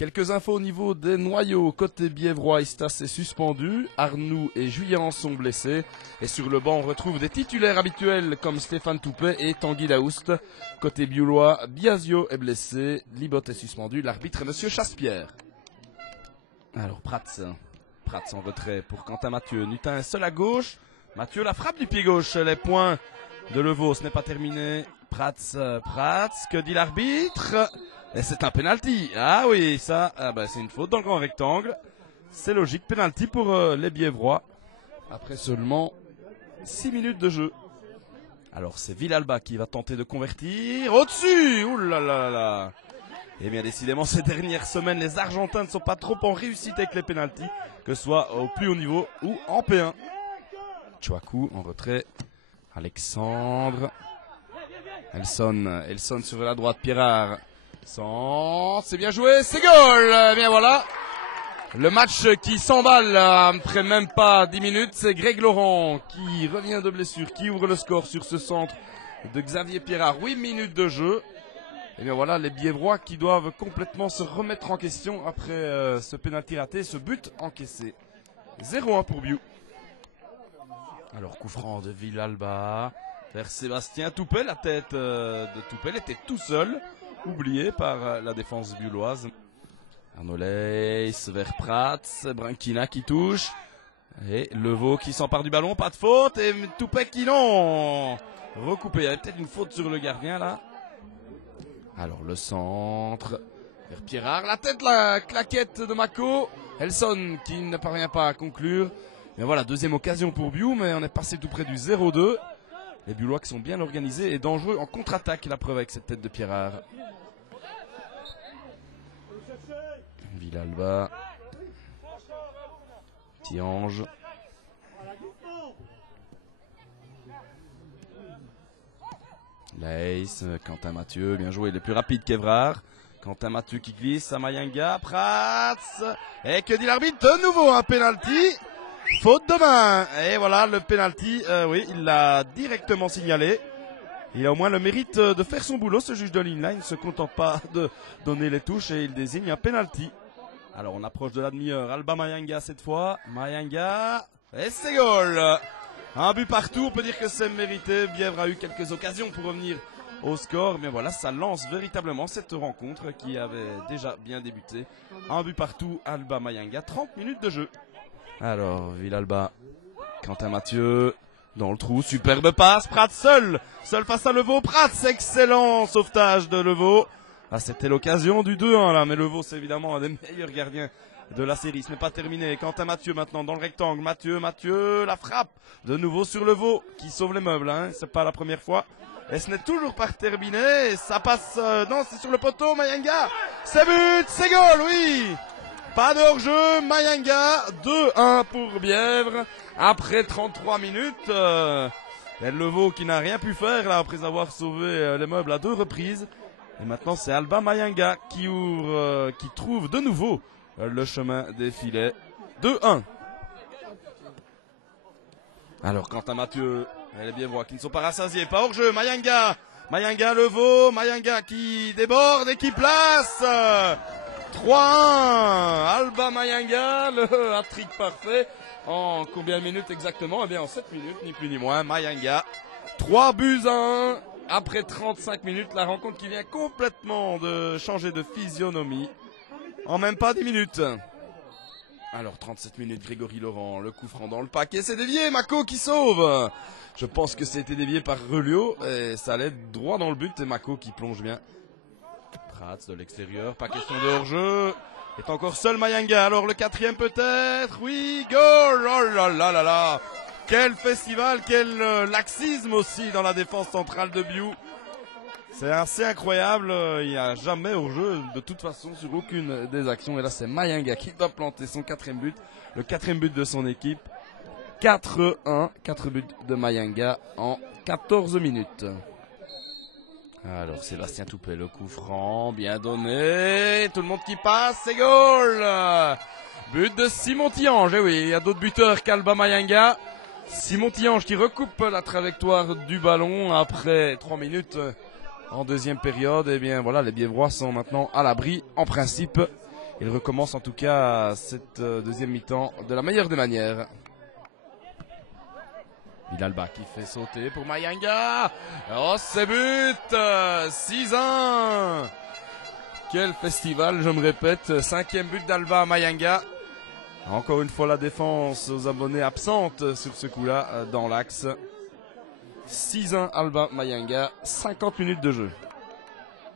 Quelques infos au niveau des noyaux. Côté biévrois, Istas est suspendu. Arnoux et Juillan sont blessés. Et sur le banc, on retrouve des titulaires habituels comme Stéphane Toupet et Tanguy Daoust. Côté bioulois, Biasio est blessé. Libot est suspendu. L'arbitre est Monsieur Chaspierre. Alors Prats en retrait pour Quentin Mathieu. Nutin est seul à gauche. Mathieu la frappe du pied gauche. Les points de Levaux, ce n'est pas terminé. Prats, que dit l'arbitre? Et c'est un penalty. Ah oui, ça, c'est une faute dans le grand rectangle. C'est logique, penalty pour les Biévrois. Après seulement 6 minutes de jeu. Alors c'est Villalba qui va tenter de convertir. Au-dessus. Ouh là là là. Et bien décidément ces dernières semaines, les Argentins ne sont pas trop en réussite avec les penaltys, que ce soit au plus haut niveau ou en P1. Chouakou en retrait. Alexandre. Elson sur la droite, Pierrard. C'est bien joué, c'est goal. Eh bien voilà, le match qui s'emballe après même pas 10 minutes, c'est Greg Laurent qui revient de blessure, qui ouvre le score sur ce centre de Xavier Pierrard. 8 minutes de jeu. Et bien voilà, les Biévrois qui doivent complètement se remettre en question après ce pénalty raté, ce but encaissé. 0-1 pour Biou. Alors coup franc de Villalba vers Sébastien Toupet. La tête de Toupet était tout seul, oublié par la défense biouloise. Arnaud Leys vers Prats, Branquina qui touche. Et Levaux qui s'empare du ballon, pas de faute. Et Toupet qui non. Recoupé, il y avait peut-être une faute sur le gardien là. Alors le centre vers Pierrard, la tête, la claquette de Mako. Elson qui ne parvient pas à conclure. Et voilà, deuxième occasion pour Biou, mais on est passé tout près du 0-2. Les Bioulois qui sont bien organisés et dangereux en contre-attaque, la preuve avec cette tête de Pierrard. Villalba. Tiange. Leys, Quentin Mathieu, bien joué, il est plus rapide qu'Evrard. Quentin Mathieu qui glisse à Mayanga, Prats. Et que dit l'arbitre? De nouveau un penalty. Faute de main. Et voilà le penalty, oui, il l'a directement signalé. Il a au moins le mérite de faire son boulot, ce juge de ligne-là. Il ne se contente pas de donner les touches et il désigne un penalty. Alors on approche de la demi-heure. Alba Mayanga cette fois. Mayanga. Et c'est goal. Un but partout, on peut dire que c'est mérité. Bièvre a eu quelques occasions pour revenir au score. Mais voilà, ça lance véritablement cette rencontre qui avait déjà bien débuté. Un but partout, Alba Mayanga. 30 minutes de jeu. Alors, Villalba, Quentin Mathieu, dans le trou, superbe passe, Prats seul face à Levaux, Prats, excellent sauvetage de Levaux. Ah, c'était l'occasion du 2-1 là, mais Levaux c'est évidemment un des meilleurs gardiens de la série, ce n'est pas terminé. Quentin Mathieu maintenant dans le rectangle, Mathieu, la frappe, de nouveau sur Levaux, qui sauve les meubles, hein, c'est pas la première fois. Et ce n'est toujours pas terminé, ça passe, non c'est sur le poteau, Mayanga, c'est but, c'est goal, oui. Pas de hors-jeu, Mayanga, 2-1 pour Bièvre, après 33 minutes. Et Levaux qui n'a rien pu faire là, après avoir sauvé les meubles à 2 reprises. Et maintenant c'est Alba Mayanga qui ouvre, qui trouve de nouveau le chemin des filets. 2-1. Alors Quentin Mathieu et les Biévrois qui ne sont pas rassasiés, pas hors-jeu, Mayanga, Levaux, Mayanga qui déborde et qui place 3-1, Alba Mayanga, le hat-trick parfait. En combien de minutes exactement? Eh bien en 7 minutes, ni plus ni moins. Mayanga, 3 buts à 1. Après 35 minutes, la rencontre qui vient complètement de changer de physionomie. En même pas 10 minutes. Alors 37 minutes, Grégory Laurent, le coup franc dans le paquet, c'est dévié, Mako qui sauve. Je pense que c'était dévié par Relio et ça allait droit dans le but et Mako qui plonge bien. Prats de l'extérieur, pas question de hors-jeu. Est encore seul Mayanga, alors le 4e peut-être. Oui, goal. Oh là là là là. Quel festival, quel laxisme aussi dans la défense centrale de Biou. C'est assez incroyable, il n'y a jamais hors-jeu de toute façon sur aucune des actions. Et là c'est Mayanga qui doit planter son 4e but, le 4e but de son équipe. 4-1, 4 buts de Mayanga en 14 minutes. Alors Sébastien Toupet, le coup franc, bien donné, tout le monde qui passe, c'est goal. But de Simon Tiange, et oui, il y a d'autres buteurs qu'Alba Mayanga. Simon Tiange qui recoupe la trajectoire du ballon après 3 minutes en deuxième période. Et bien voilà, les Biévrois sont maintenant à l'abri en principe. Il recommence en tout cas cette deuxième mi-temps de la meilleure des manières. Villalba qui fait sauter pour Mayanga. Oh, c'est but 6-1. Quel festival, je me répète. 5e but d'Alba à Mayanga. Encore une fois la défense aux abonnés absente sur ce coup-là dans l'axe. 6-1 Alba Mayanga, 50 minutes de jeu.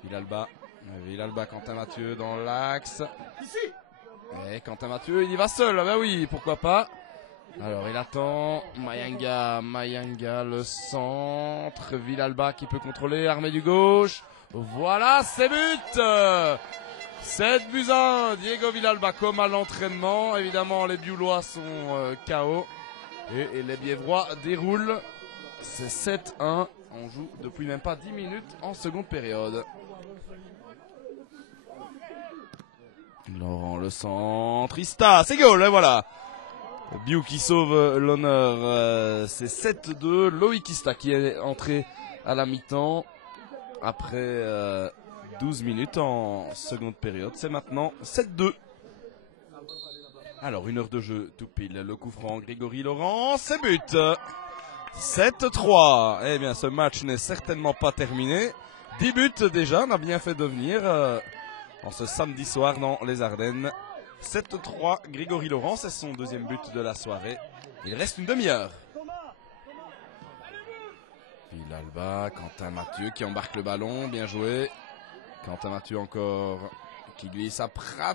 Villalba, Quentin Mathieu dans l'axe. Et Quentin Mathieu, il y va seul, ah bah oui, pourquoi pas. Alors il attend, Mayanga le centre, Villalba qui peut contrôler, armé du gauche. Voilà, c'est but 7-1, Diego Villalba comme à l'entraînement. Évidemment les Bioulois sont KO et les Bièvrois déroulent. C'est 7-1, on joue depuis même pas 10 minutes en seconde période. Laurent le centre, Ista, c'est goal, et voilà. Biou qui sauve l'honneur, c'est 7-2, Loïc Ista qui est entré à la mi-temps après 12 minutes en seconde période, c'est maintenant 7-2. Alors 1 heure de jeu, tout pile, le coup franc, Grégory Laurent, c'est but 7-3, eh bien ce match n'est certainement pas terminé, 10 buts déjà, on a bien fait de venir en ce samedi soir dans les Ardennes. 7-3, Grégory Laurent, c'est son deuxième but de la soirée. Il reste une demi-heure. Villalba, Quentin Mathieu qui embarque le ballon, bien joué. Quentin Mathieu encore qui glisse à Prats.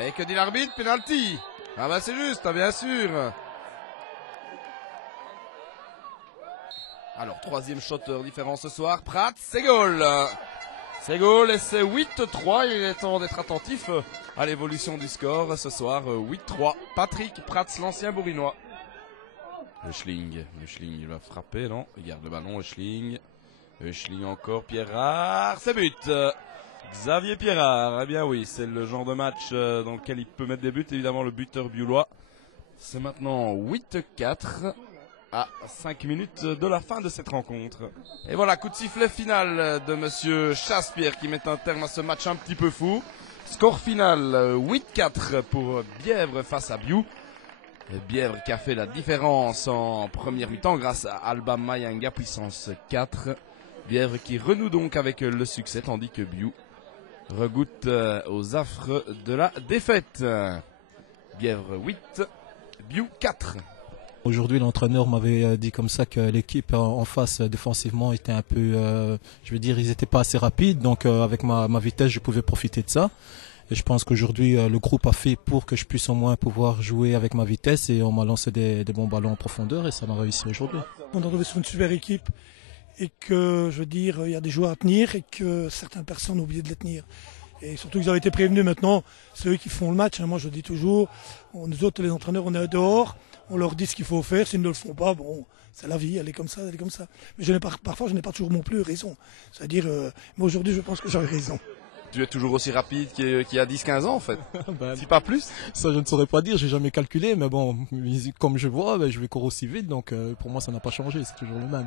Et que dit l'arbitre? Penalty. Ah bah c'est juste, bien sûr. Alors, 3e shotter différent ce soir. Prats, c'est goal. C'est goal et c'est 8-3. Il est temps d'être attentif à l'évolution du score ce soir. 8-3. Patrick Prats, l'ancien bourinois. Euschling, il va frapper, non? Il garde le ballon, Euschling encore, Pierrard, c'est but. Xavier Pierrard, eh bien oui, c'est le genre de match dans lequel il peut mettre des buts, évidemment le buteur bioulois. C'est maintenant 8-4 à 5 minutes de la fin de cette rencontre. Et voilà, coup de sifflet final de monsieur Chasse-Pierre qui met un terme à ce match un petit peu fou. Score final 8-4 pour Bièvre face à Biou. Bièvre qui a fait la différence en première mi-temps grâce à Alba Mayanga, puissance 4. Bièvre qui renoue donc avec le succès, tandis que Biou regoute aux affres de la défaite. Bièvre 8, Biou 4. Aujourd'hui, l'entraîneur m'avait dit comme ça que l'équipe en face défensivement était un peu, je veux dire, ils n'étaient pas assez rapides. Donc avec ma vitesse, je pouvais profiter de ça. Et je pense qu'aujourd'hui, le groupe a fait pour que je puisse au moins pouvoir jouer avec ma vitesse. Et on m'a lancé des bons ballons en profondeur et ça m'a réussi aujourd'hui. On est tombé sur une super équipe et que, je veux dire, il y a des joueurs à tenir et que certaines personnes ont oublié de les tenir. Et surtout qu'ils avaient été prévenus maintenant, c'est eux qui font le match. Moi, je dis toujours, nous autres, les entraîneurs, on est dehors, on leur dit ce qu'il faut faire. S'ils ne le font pas, bon, c'est la vie, elle est comme ça, elle est comme ça. Mais parfois, je n'ai pas toujours non plus raison. C'est-à-dire, moi aujourd'hui, je pense que j'avais raison. Tu es toujours aussi rapide qu'il y a 10-15 ans en fait. Si pas plus. Ça je ne saurais pas dire, j'ai jamais calculé, mais bon, comme je vois, je vais courir aussi vite, donc pour moi ça n'a pas changé, c'est toujours le même.